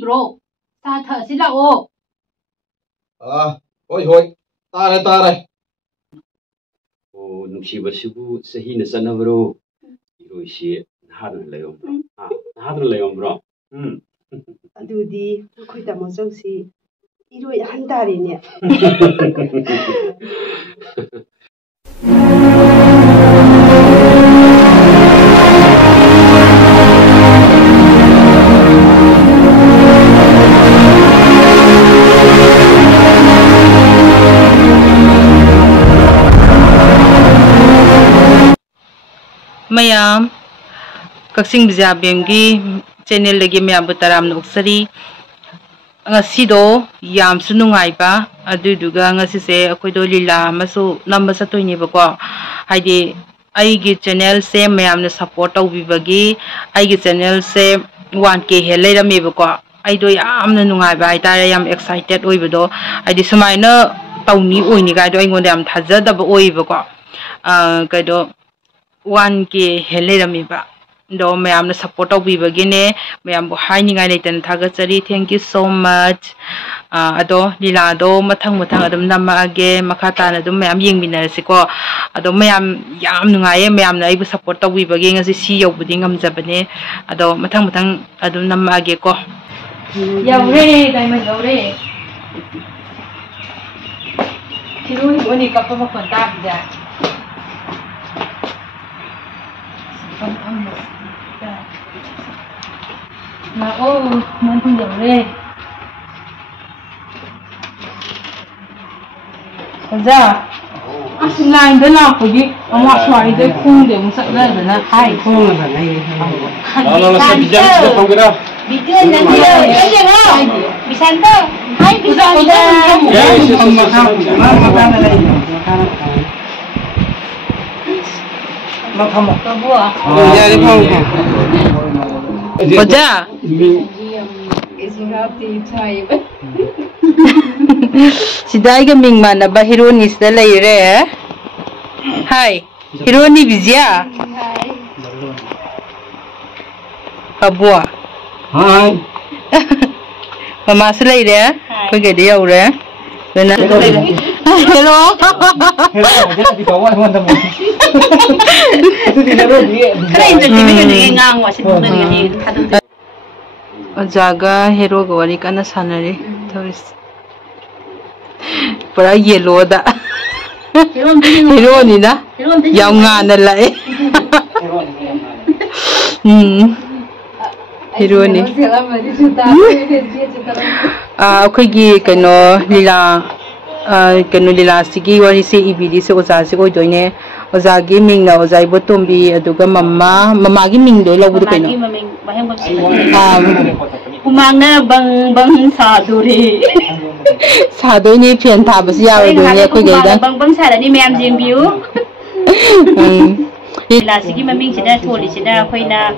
bro. Sa thở xin lậu. Ôi hồi, ta đây. Nụ sĩ bà sư phụ sẽ hi nè sẵn bro. Rồi sĩ hát nè lấy ông. Hát nè lấy ông bro. Adu di, khôi ta mo sau si. Rồi hắn ta đi nè. Mayam Kaksing Bizya Bemgi channel lagi mayam butaram nuksari ngasi do yam sunungai ba adu duga ngasi se akoi do lila masu number sa toini ba ko haidi ai gi channel se mayam na support au bibagi ai gi channel se 1k helai rami ba ko ai do yam na nungai ba ai yam excited oi ba do ai di sumai na tawni oi ni ga do ai ngon yam thajada ba oi ba ko kai do 1k helai rami ba do mayam na support au bibagine mayam bo hai ni ngai leitan thagachari thank you so much ado lila do mathang adum nama age makata na dum mayam yengmina siko ado mayam yam nungai mayam na ibu support au bibage ngasi si yobudi ngamjabane ado mathang adum nama age ko yaure dai ma yaure kirui oni kappa ma konta ja man yaure Kaza asin da na kuji amma swai da kun da musa da na hai ko na nai la sa bijan da tongera bijan na dia na bisanta hai bisanta ma thamo ka bua ya ri phong Kaza Sidai ga ming mana ba Hironi sida laire Hai Hironi Bizya Hai Kabua Hai Mama se laire ko ga de yaure Bena Hello Hello di bawah mon tamo Itu di laro di Kare entertainment ni ngang wa sin ni thadu Jaga hero ga wari kana sanare thoris Pura yellow da hero ni na yang ngana lai hero ni akhoi gi kano lila sigi wari se ibidi se oza se ko doine oza gi ming na oza ibo tombi aduga mama gi ming do labu kano umang na bang saduri Sado ni pian ta basi ya do ne ko ge da bang sa da ni mem jing biu la sigi maming sida tholi sida khoina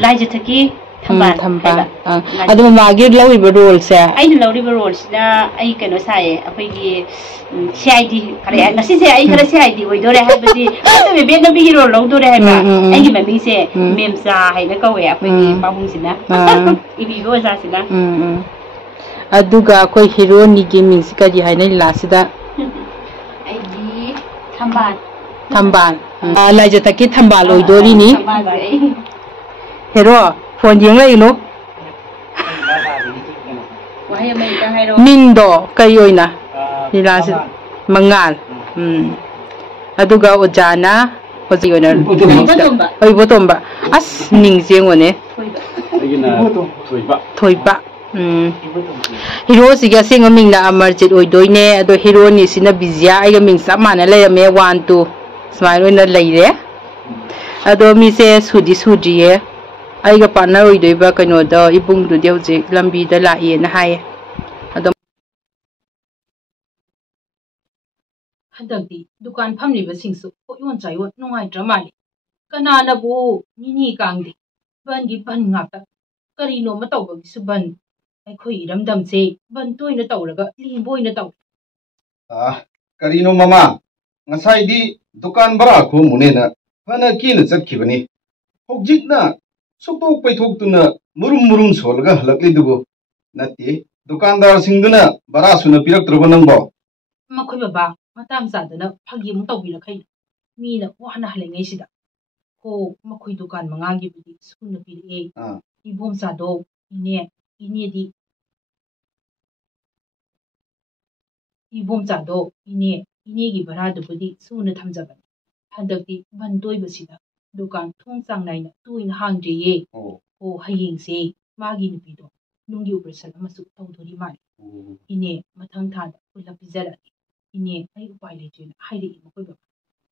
laije thaki thamba adu ma gi lawi ba role sa ai lawi ba role sida ai kano sai akhoi gi CID kare ngasi se ai kare CID oi dore ha basi ase be be bi role lo dore ha ba ai gi maming se mem sa hai na ko we akhoi gi pabung sina ibi go sa sina Aduga koi hero ni gaming sika di hai na lasida aidi thamban la jata ki thambal oi dori ni hero phone jing lai no wahai mai ka hai ro mindo kai oina ni lasid mangal aduga ojana oji oina oi botomba as ning jeng one thoiba Hero siga singa ming na amarjit oi doine ado hero ni sina Bizya ai ga ming sa mana le me 1 2 smile na leire ado mi se sudi ye ai ga partner oi doi ba kano da ibung du deu je lambi da la ye na hai ado hadagdi dukan phamni ba singsu ko yon chai won nungai dramali kana na bu ni kangdi ban gi ban ngata kari no ma taw ba su ban ai khoi iramdam se ban toina tawraga limboina taw Karino mama ngasai di dukan bara ko munena fana kina chatkibani hojikna soktok paithok tuna murum solga halakli dugo Nati, Dukandar Singuna, Barasuna Pirak number. Makuba, Matam Sadana, Pagim Tobi Lakai, Mina, Wana Halingashida. Ho, Makudukan Mangagi, Suna Pili, Ibum Sado, Ine, Inedi Ibum Sado, Ine, Inegi Barado Budi, Suna Tamzaban. Handaki, Bandoi Basida, Dukan, Tung Sang Nine, 2 in Hang Jay, O Haying say, Magi Pido, Nungi Person, Masu Totally Mine. Ine, Matang Ula Pizella, Ine, I violated, highly immovable.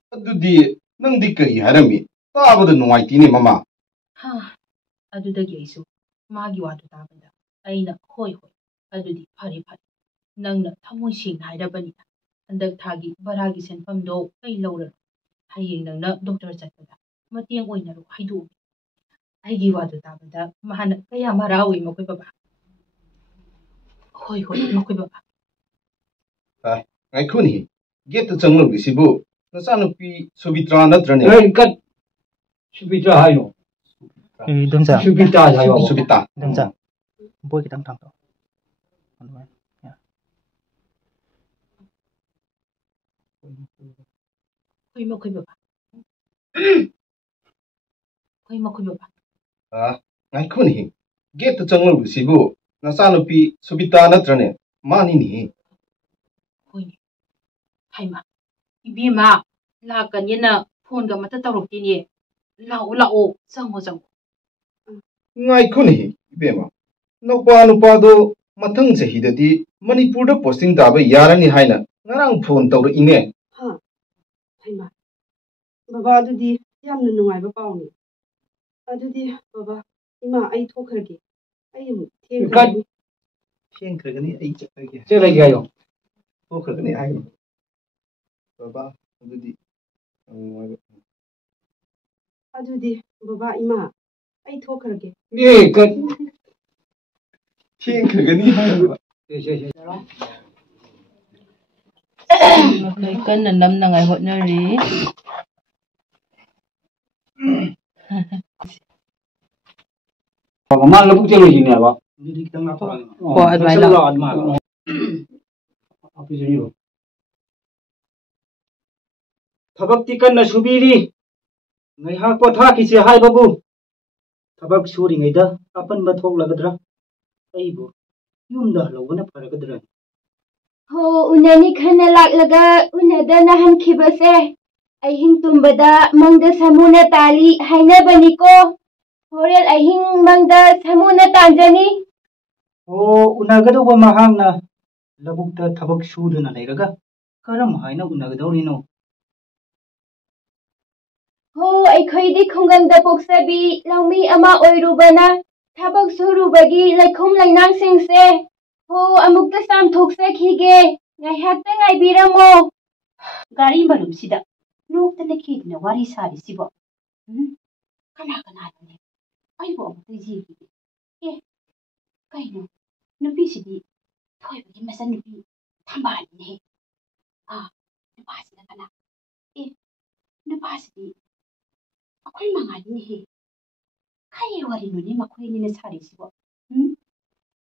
What do the Nundika Harami? How about the Whitey Mamma? Ha, I do the Gasu, Magi Watu Tabanda, Aina, Hoi, I do the Pari Pari. Nang Tamushin Hyderabadi, and the Tagi, Baragis and Pamdo, I lower. Haying the doctor Satada, Matian winner, I do. I give out the Tabanda, Mahana, Kayamarawi Mokuba. Hoi, Mokuba. I couldn't get the tongue of Visibo. The son of P. Subitra not running. Hey, cut. Subitra Hayo. Subita Hayo. Subita. Boy, get down. Hoi Mokuba. Hoi Mokuba. I couldn't get the tongue of Visibo. The son of P. Subita not running. Money. Haima, Ibima, Lakanina, Ponga Matatoroki, Lao, Sango. I couldn't, Bema. No Pado, Matanga Hidati, Manipur posting Daba Yarani Haina, Narang Pon Tower in it. Ha, Haima. Baba, do the young no I found it. I do the Baba, Ima, I took her again. I am Say like Gayo. Baba, I do the Baba, Ima, I took her again. Yeah, cut. King Kagani. Like gun and Lam Nang I hope nurry. Man, look at you never. What my lord, man. Tabak tikan na subiri. Ngayon po thaki si hai babu. Tabak suri ngayon apan bathok lagadra. Ay bo, yung dahlo na para kadra. Ho, unani khana laga unada na hankibase. Ay hingtumbada mangda samuna tali haina baniko. Horel ay hing mangda samuna tanjani. Oh, unagado ba mahang na labugta tabak suri na layraga. Karam haina unagado rino. Ho, ay khoidi khonganda poksabi langmi ama oirubana. Tabak surubagi laikhum lainang singse. Ho, amukta sam thoksa khige. Ngai hakta ngai biramo. Gari marum sida. Nokta na kidna wari sari sibo. Kana ne. Ai bo amukta jigi. Kaino. Nupi sidi. Thoi bagi masa nupi. Tambal ne. Nupa sida kana. Nupa sidi. Ako'y mga nihe. Kaya wari nun mako'y ninasari sibo.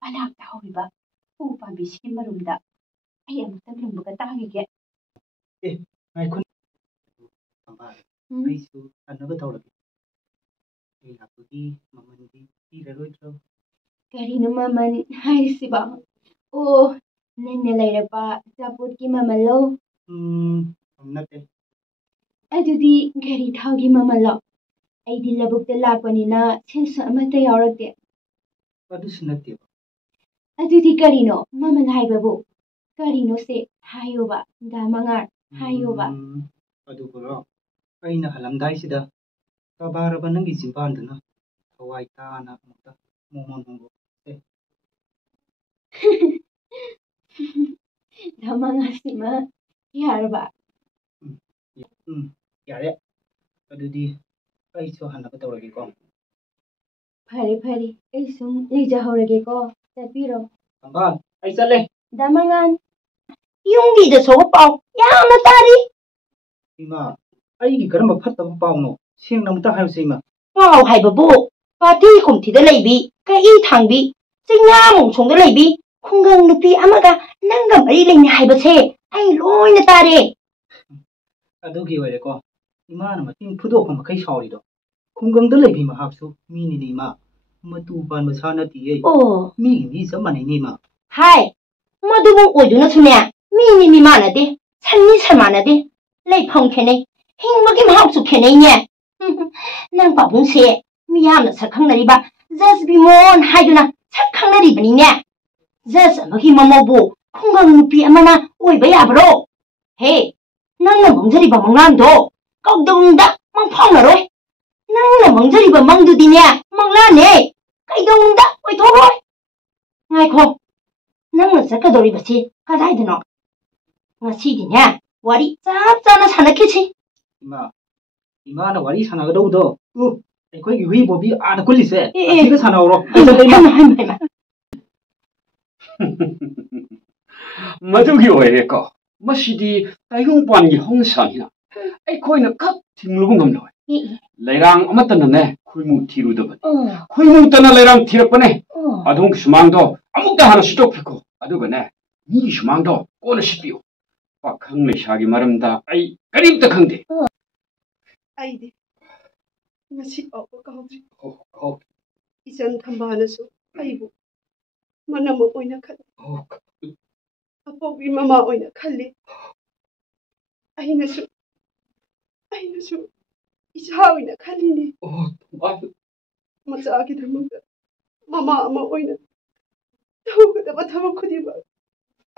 Anak tao ba? Upang bisikin marumda. Ay amutang lumbaga tangige. Ay kun. Ay su, ano ba tawag? Ay hapugi, mamandi, iraroy tro. Kari no maman, hay siba. Oh, nangyalay pa, tapos ki mamalo. Nate. Adudi, kari tao ki mamalo. Ay di labog talakwa ni na senso amata yaurag de. Adu sinati ba? Adudi karino, mamanhay babo. Karino se, hayo ba? Damangar, hayo ba? Adu ko ay nahalamday sida. Kabara ba nang isimpan doon na? Kaway ta anak mo ta. Mumon mo. Damangar si ma. Yar ba? Yare. Adudi. Ay so hanap ito lagi ko. Pare. Ay sum, lijahorage ko. Tapiro. Ambal. Ay sale. Damangan. Yung gida so pao. Yama tari. Ima. Ay karang magpat ang pao no. Siyang namuta hayo sa ima. Pao hay babu. Pati kum tida laybi. Kai thangbi. ꯆꯤꯡꯉꯥꯃꯨꯛ ꯁꯣꯡꯗ ꯂꯩꯕꯤ ꯈꯨꯡꯒꯪ ꯅꯨꯄꯤ ꯑꯃꯒ ꯅꯪꯒ ꯃꯔꯤ ꯂꯩꯅꯩ ꯍꯥꯏꯕꯁꯦ ꯑꯩ ꯂꯣꯏꯅ ꯇꯥꯔꯦ ꯑꯗꯨꯒꯤ ꯑꯣꯏꯔꯦꯀꯣ ꯏꯃꯥꯅ ꯃꯇꯤꯡ ꯐꯨꯗꯣꯛꯄ ꯃꯈꯩ ꯁꯥꯎꯔꯤꯗꯣ ꯈꯨꯡꯒꯪꯗ ꯂꯩꯕꯤ ꯃꯍꯥꯛꯁꯨ ꯃꯤꯅꯤꯅꯦ ꯏꯃꯥ ꯃꯇꯨ ꯄꯥꯟꯕ ꯁꯥ ꯅꯠꯇꯤꯌꯦ ꯑꯣ ꯃꯤꯒꯤ ꯃꯤ ꯆꯞ ꯃꯥꯟꯅꯩꯅꯦ ꯏꯃꯥ ꯍꯥꯏ ꯃꯗꯨꯃꯨꯛ ꯑꯣꯏꯗꯨꯅꯁꯨꯅꯦ ꯃꯤꯅꯤ ꯃꯤ ꯃꯥꯟꯅꯗꯦ ꯁꯟꯅꯤ ꯁꯟ ꯃꯥꯟꯅꯗꯦ ꯂꯩꯐꯝ ꯈꯦꯠꯅꯩ ꯍꯤꯡꯕꯒꯤ ꯃꯍꯥꯎꯁꯨ ꯈꯦꯠꯅꯩꯅꯦ ꯅꯪ ꯄꯥꯕꯨꯡꯁꯦ ꯃꯤꯌꯥꯝꯅ ꯁꯛ ꯈꯪꯅꯔꯤꯕ ꯖꯁ ꯕꯤꯃꯣꯟ ꯍꯥꯏꯗꯨꯅ ꯁꯛ ꯈꯪꯅꯔꯤꯕꯅꯤꯅꯦ ꯖꯁ ꯑꯃꯒꯤ ꯃꯃꯧꯕꯨ ꯈꯨꯡꯒꯪ ꯅꯨꯄꯤ ꯑꯃꯅ ꯑꯣꯏꯕ ꯌꯥꯕ꯭ꯔꯣ ꯍꯦ ꯅꯪꯅ ꯃꯪꯖꯔꯤꯕ ꯃꯪꯂꯥꯟꯗꯣ ꯀꯧꯗꯧꯅꯨꯡꯗ ꯃꯪꯐꯥꯎꯅꯔꯣꯏ ꯅꯪꯅ ꯃꯪꯖꯔꯤꯕ ꯃꯪꯗꯨꯗꯤꯅꯦ ꯃꯪꯂꯥꯟꯅꯦ ꯀꯩꯗꯧꯅꯨꯡꯗ ꯑꯣꯏꯊꯣꯛꯔꯣꯏ ꯉꯥꯏꯈꯣ ꯅꯪꯅ ꯆꯠꯀꯗꯧꯔꯤꯕꯁꯤ ꯀꯗꯥꯏꯗꯅꯣ ꯉꯁꯤꯗꯤꯅꯦ ꯋꯥꯔꯤ ꯆꯞ ꯆꯥꯅ ꯁꯥꯟꯅꯈꯤꯁꯤ 이마나 와리 사나가도도 ꯑꯩꯈꯣꯏꯒꯤ ꯍꯨꯏ ꯕꯣꯕꯤ 아다 꿀리세 예. 이거 사나오로 하이마 मधुगी ओइरेको मसिदी ताइगुंपानगी हंसानिना अइखोइना कक थिंगलुबु ngमलोय लेरांग अमतनने खुइमु थिरुदबनि खुइमु तना लेरांग थिरपने अदुंग सुमांगदो अमुक्ता हाना सिटोकफिको अदुगने नी सुमांगदो कोना सिपियो पाखंग लेसागी मरमदा अइ करीमता खंगदे ꯑꯩꯗꯤ ꯉꯁꯤ ꯐꯥꯎꯕ ꯀꯥꯎꯗ꯭ꯔꯤ ꯏꯆꯟ ꯊꯝꯕꯥꯅꯁꯨ ꯑꯩꯕꯨ ꯃꯅꯝ ꯑꯣꯏꯅ ꯈꯜꯂꯤ ꯑꯄꯣꯛꯄꯤ ꯃꯃꯥ ꯑꯣꯏꯅ ꯈꯜꯂꯤ ꯑꯩꯅꯁꯨ ꯏꯆꯥ ꯑꯣꯏꯅ ꯈꯜꯂꯤꯅꯤ ꯃꯆꯥꯒꯤꯗꯃꯛꯇ ꯃꯃꯥ ꯑꯃ ꯑꯣꯏꯅ ꯇꯧꯒꯗꯕ ꯊꯕꯛ ꯈꯨꯗꯤꯡꯃꯛ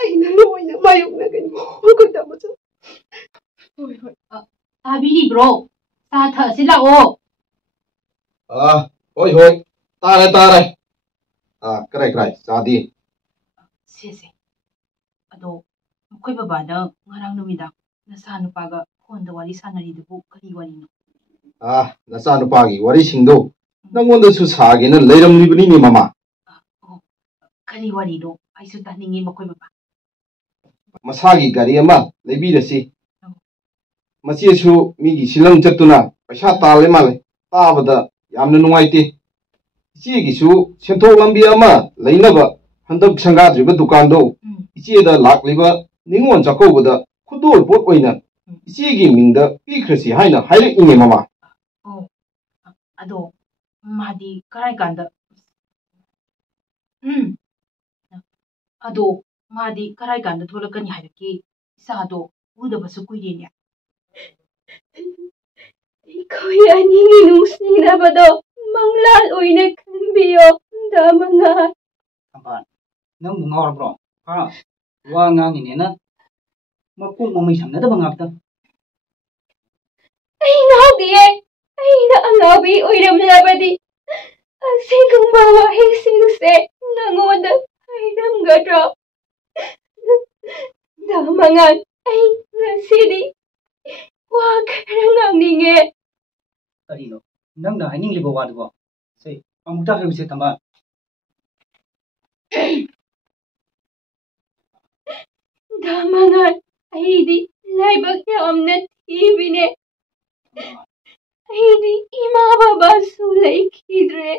ꯑꯩꯅ ꯂꯣꯏꯅ ꯃꯥꯌꯣꯛꯅꯒꯅꯤ ꯃꯈꯣꯏꯗ ꯃꯆꯥ ꯍꯣꯏ ꯇꯥꯕꯤꯔꯤꯕ꯭ꯔꯣ ꯆꯥ ꯊꯛꯑꯁꯤ ꯂꯥꯛꯑꯣ ꯍꯣꯏ ꯍꯣꯏ ꯇꯥꯔꯦ ꯀꯔꯥꯏ ꯆꯥꯗꯤ ꯁꯦꯁꯦ ꯑꯗꯣ ꯃꯈꯣꯏ ꯕꯕꯥꯗ ꯉꯔꯥꯡ ꯅꯨꯃꯤꯗꯥꯡ ꯅꯆꯥ ꯅꯨꯄꯥꯒ ꯐꯣꯟꯗ ꯋꯥꯔꯤ ꯁꯥꯟꯅꯔꯤꯗꯨꯕꯨ ꯀꯔꯤ ꯋꯥꯔꯤꯅꯣ ꯅꯆꯥ ꯅꯨꯄꯥꯒꯤ ꯋꯥꯔꯤꯁꯤꯡꯗꯣ ꯅꯪꯉꯣꯟꯗꯁꯨ ꯁꯥꯒꯦꯅ ꯂꯩꯔꯝꯂꯤꯕꯅꯤꯅꯦ ꯃꯃꯥ ꯀꯔꯤ ꯋꯥꯔꯤꯅꯣ ꯑꯩꯁꯨ ꯇꯥꯅꯤꯡꯉꯤ ꯃꯈꯣꯏ ꯕꯕꯥ ꯃꯁꯥꯒꯤ ꯒꯥꯔꯤ ꯑꯃ ꯂꯩꯕꯤꯔꯁꯤ ꯃꯆꯦꯁꯨ ꯃꯤꯒꯤ ꯁꯤꯂꯪ ꯆꯠꯇꯨꯅ ꯄꯩꯁꯥ ꯇꯥꯜꯂꯦ ꯃꯥꯜꯂꯦ ꯇꯥꯕꯗ ꯌꯥꯝꯅ ꯅꯨꯡꯉꯥꯏꯇꯦ ꯏꯆꯦꯒꯤꯁꯨ ꯁꯦꯟꯊꯣꯛ ꯂꯝꯕꯤ ꯑꯃ ꯂꯩꯅꯕ ꯍꯟꯗꯛ ꯁꯪꯒꯥꯗ꯭ꯔꯤꯕ ꯗꯨꯀꯥꯟꯗꯣ ꯏꯆꯦꯗ ꯂꯥꯛꯂꯤꯕ ꯅꯤꯉꯣꯜ ꯆꯥꯛꯀꯧꯕꯗ ꯈꯨꯗꯣꯜ ꯄꯣꯠ ꯑꯣꯏꯅ ꯏꯆꯦꯒꯤ ꯃꯤꯡꯗ ꯄꯤꯈ꯭ꯔꯁꯤ ꯍꯥꯏꯅ ꯍꯥꯏꯔꯛꯏꯅꯦ ꯃꯃꯥ ꯑꯗꯣ ꯃꯥꯗꯤ ꯀꯔꯥꯏ ꯀꯥꯟꯗ ꯑꯗꯣ ꯃꯥꯗꯤ ꯀꯔꯥꯏ ꯀꯥꯟꯗ ꯊꯣꯛꯂꯛꯀꯅꯤ ꯍꯥꯏꯔꯛꯀꯦ ꯏꯆꯥꯗꯣ ꯎꯗꯕꯁꯨ ꯀꯨꯏꯔꯦꯅꯦ ꯑꯩꯈꯣꯏ ꯑꯅꯤꯒꯤ ꯅꯨꯡꯁꯤꯅꯕꯗꯣ ꯃꯪꯂꯥꯟ ꯑꯣꯏꯅ ꯈꯟꯕꯤꯌꯣ ꯗꯃꯉꯥꯜ ꯅꯪꯕꯨ ꯉꯥꯎꯔꯕ꯭ꯔꯣ ꯋꯥ ꯉꯥꯡꯉꯤꯅꯦꯅ ꯃꯀꯣꯛ ꯃꯃꯩ ꯁꯝꯅꯗꯕ ꯉꯥꯛꯇ ꯑꯩ ꯉꯥꯎꯗꯤꯌꯦ ꯑꯩꯅ ꯑꯉꯥꯎꯕꯤ ꯑꯣꯏꯔꯝꯂꯕꯗꯤ ꯑꯁꯤꯒꯨꯝꯕ ꯋꯥꯍꯩꯁꯤꯡꯁꯦ ꯅꯉꯣꯟꯗ ꯍꯥꯏꯔꯝꯒꯗ꯭ꯔꯣ ꯗꯃꯉꯥꯜ ꯑꯩ ꯉꯁꯤꯗꯤ ꯋꯥ ꯈꯔ ꯉꯥꯡꯅꯤꯡꯉꯦ ꯀꯔꯤꯅꯣ ꯅꯪꯅ ꯍꯥꯏꯅꯤꯡꯂꯤꯕ ꯋꯥꯗꯨꯕꯣ ꯁꯦ ꯑꯃꯨꯛꯇ ꯍꯥꯏꯌꯨꯁꯦ ꯊꯝꯕꯥꯜ ꯗꯃꯉꯥꯜ ꯑꯩꯗꯤ ꯂꯥꯏꯕꯛ ꯌꯥꯝꯅ ꯊꯤꯕꯤꯅꯦ ꯑꯩꯗꯤ ꯏꯃꯥ ꯕꯕꯥꯁꯨ ꯂꯩꯈꯤꯗ꯭ꯔꯦ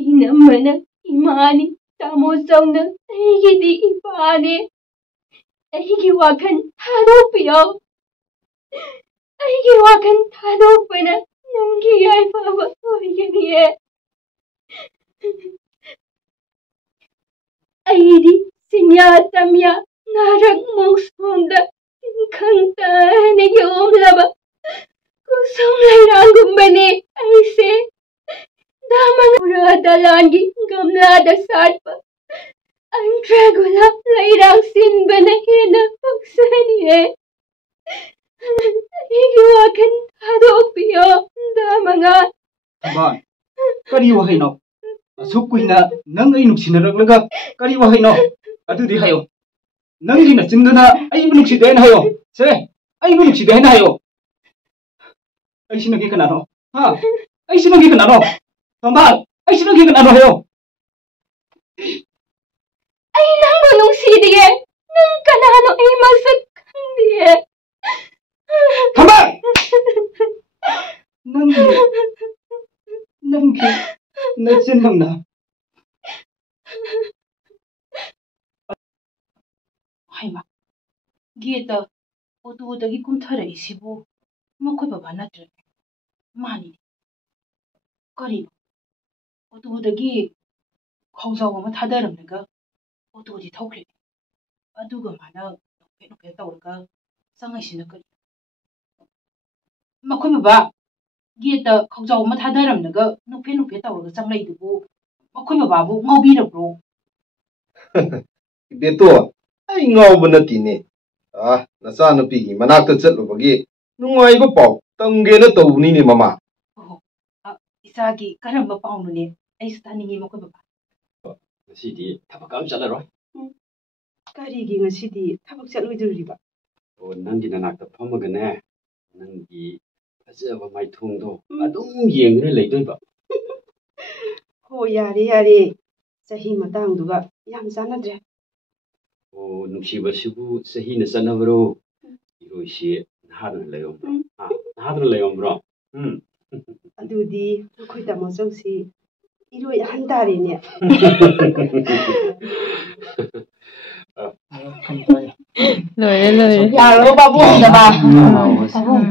ꯏꯅꯝꯃꯅ ꯏꯃꯥꯅꯤ ꯇꯥꯃꯣꯆꯧꯅ ꯑꯩꯒꯤꯗꯤ ꯏꯄꯥꯅꯦ ꯑꯩꯒꯤ ꯋꯥꯈꯜ ꯊꯥꯗꯣꯛꯄꯤꯌꯣ ꯑꯩꯒꯤ ꯋꯥꯈꯜ ꯊꯥꯗꯣꯛꯄꯅ ꯅꯪꯒꯤ ꯌꯥꯏꯐꯕ ꯑꯣꯏꯒꯅꯤꯌꯦ ꯑꯩꯗꯤ ꯆꯤꯡꯌꯥ ꯇꯝꯌꯥ ꯉꯥꯔꯛ ꯃꯣꯡꯁꯣꯡꯗ ꯇꯤꯟꯈꯪ ꯇꯥꯅ ꯌꯣꯝꯂꯕ ꯀꯨꯁꯨꯝ ꯂꯩꯔꯥꯡꯒꯨꯝꯕꯅꯦ ꯑꯩꯁꯦ ꯗꯃꯉꯥꯜ ꯗꯂꯥꯟꯒꯤ ꯒꯝꯂꯥꯗ ꯁꯥꯠꯄ ꯑꯟꯇ꯭ꯔꯒꯨꯂꯥ ꯂꯩꯔꯥꯡ ꯁꯤꯟꯕꯅ ꯍꯦꯟꯅ ꯄꯛꯁꯅꯤꯌꯦ ꯑꯩꯒꯤ ꯋꯥꯈꯜ ꯊꯥꯗꯣꯛꯄꯤꯌꯣ ꯗꯃꯉꯥꯜ ꯊꯝꯕꯥꯜ ꯀꯔꯤ ꯋꯥꯍꯩꯅꯣ ꯑꯁꯨꯛ ꯀꯨꯏꯅ ꯅꯪ ꯑꯩ ꯅꯨꯡꯁꯤꯅꯔꯛꯂꯒ ꯀꯔꯤ ꯋꯥꯍꯩꯅꯣ ꯑꯗꯨꯗꯤ ꯍꯥꯏꯌꯣ ꯅꯪꯒꯤ ꯅꯆꯤꯟꯗꯨꯅ ꯑꯩꯕꯨ ꯅꯨꯡꯁꯤꯗꯦ ꯍꯥꯏꯅ ꯍꯥꯏꯌꯣ ꯁꯦ ꯑꯩꯕꯨ ꯅꯨꯡꯁꯤꯗꯦ ꯍꯥꯏꯅ ꯍꯥꯏꯌꯣ ꯑꯩꯁꯤ ꯅꯪꯒꯤ ꯀꯅꯥꯅꯣ ꯑꯩꯁꯤ ꯅꯪꯒꯤ ꯀꯅꯥꯅꯣ ꯊꯝꯕꯥꯜ ꯑꯩꯁꯤ ꯅꯪꯒꯤ ꯀꯅꯥꯅꯣ ꯍꯥꯏꯌꯣ ꯑꯩ ꯅꯪꯕꯨ ꯅꯨꯡꯁꯤꯗꯤꯌꯦ ꯅꯪ ꯀꯅꯥꯅꯣ ꯑꯩ ꯃꯁꯛ ꯈꯪꯗꯤꯌꯦꯊꯝꯕꯥꯜ ꯅꯪꯒꯤ ꯅꯆꯤꯟꯗꯨꯅ ꯍꯩꯃ ꯒꯦꯠꯇ ꯑꯣꯇꯣꯗꯒꯤ ꯀꯨꯝꯊꯔꯛꯏꯁꯤꯕꯨ ꯃꯈꯣꯏ ꯕꯕꯥ ꯅꯠꯇ꯭ꯔꯅꯦ ꯃꯥꯅꯤꯅꯦ ꯀꯔꯤꯅꯣ ꯑꯣꯇꯣꯗꯒꯤ ꯈꯥꯎꯖꯥꯎ ꯑꯃ ꯊꯥꯗꯔꯝꯂꯒ ꯑꯣꯇꯣꯗꯤ ꯊꯧꯈ꯭ꯔꯦ ꯑꯗꯨꯒ ꯃꯥꯅ ꯅꯣꯛꯐꯦꯠ ꯅꯣꯛꯐꯦꯠ ꯇꯧꯔꯒ ꯆꯪꯉꯛꯏꯁꯤꯅ ꯀꯔꯤ ꯃꯈꯣꯏ ꯕꯕꯥ ꯒꯦꯠꯇ ꯈꯥꯎꯖꯥꯎ ꯑꯃ ꯊꯥꯗꯔꯝꯂꯒ ꯅꯣꯛꯐꯦꯠ ꯅꯣꯛꯐꯦꯠ ꯇꯧꯔꯒ ꯆꯪꯂꯛꯏꯗꯨꯕꯨ ꯃꯈꯣꯏ ꯕꯕꯥꯕꯨ ꯉꯥꯎꯕꯤꯔꯕ꯭ꯔꯣ ꯏꯕꯦꯇꯣ ꯑꯩ ꯉꯥꯎꯕ ꯅꯠꯇꯦꯅꯦ ꯅꯆꯥꯅꯨꯄꯤꯒꯤ ꯃꯅꯥꯛꯇ ꯆꯠꯂꯨꯕꯒꯤ ꯅꯨꯡꯉꯥꯏꯕ ꯄꯥꯎ ꯇꯝꯒꯦꯅ ꯇꯧꯕꯅꯤꯅꯦ ꯃꯃꯥ ꯑꯣ ꯏꯆꯥꯒꯤ ꯀꯔꯝꯕ ꯄꯥꯎꯅꯣꯅꯦ ꯑꯩꯁꯨ ꯇꯥꯅꯤꯡꯉꯤ ꯃꯈꯣꯏ ꯕꯕꯥ ꯉꯁꯤꯗꯤ ꯊꯕꯛ ꯑꯃ ꯆꯠꯂꯔꯣꯏ ꯀꯔꯤꯒꯤ ꯉꯁꯤꯗꯤ ꯊꯕꯛ ꯆꯠꯂꯣꯏꯗꯣꯔꯤꯕ ꯑꯣ ꯅꯪꯒꯤ ꯅꯅꯥꯛꯇ ꯐꯝꯃꯒꯅꯦ ꯅꯪꯒꯤ ꯐꯖꯕ ꯃꯥꯏꯊꯣꯡꯗꯣ ꯑꯗꯨꯝ ꯌꯦꯡꯗꯨꯅ ꯂꯩꯗꯣꯏꯕ ꯍꯣ ꯌꯥꯔꯦ ꯌꯥꯔꯦ ꯆꯍꯤ ꯃꯇꯥꯡꯗꯨꯒ ꯌꯥꯝ ꯆꯥꯟꯅꯗ꯭ꯔꯦ ꯑꯣ ꯅꯨꯡꯁꯤꯕꯁꯤꯕꯨ ꯆꯍꯤꯅ ꯆꯠꯅꯕ꯭ꯔꯣ ꯏꯔꯣꯏꯁꯤ ꯅꯍꯥꯗꯨꯅ ꯂꯩꯔꯝꯕ꯭ꯔꯣ ꯅꯍꯥꯗꯨꯅ ꯂꯩꯔꯝꯕ꯭ꯔꯣ ꯑꯗꯨꯗꯤ ꯑꯩꯈꯣꯏ ꯇꯥꯃꯣꯆꯧꯁꯤ ꯏꯔꯣꯏ ꯑꯍꯟ ꯇꯥꯔꯦꯅꯦ ꯂꯣꯏꯔꯦ ꯂꯣꯏꯔꯦ ꯌꯥꯔꯣ ꯕꯥꯕꯨꯡꯗꯕ ꯄꯥꯕꯨꯡ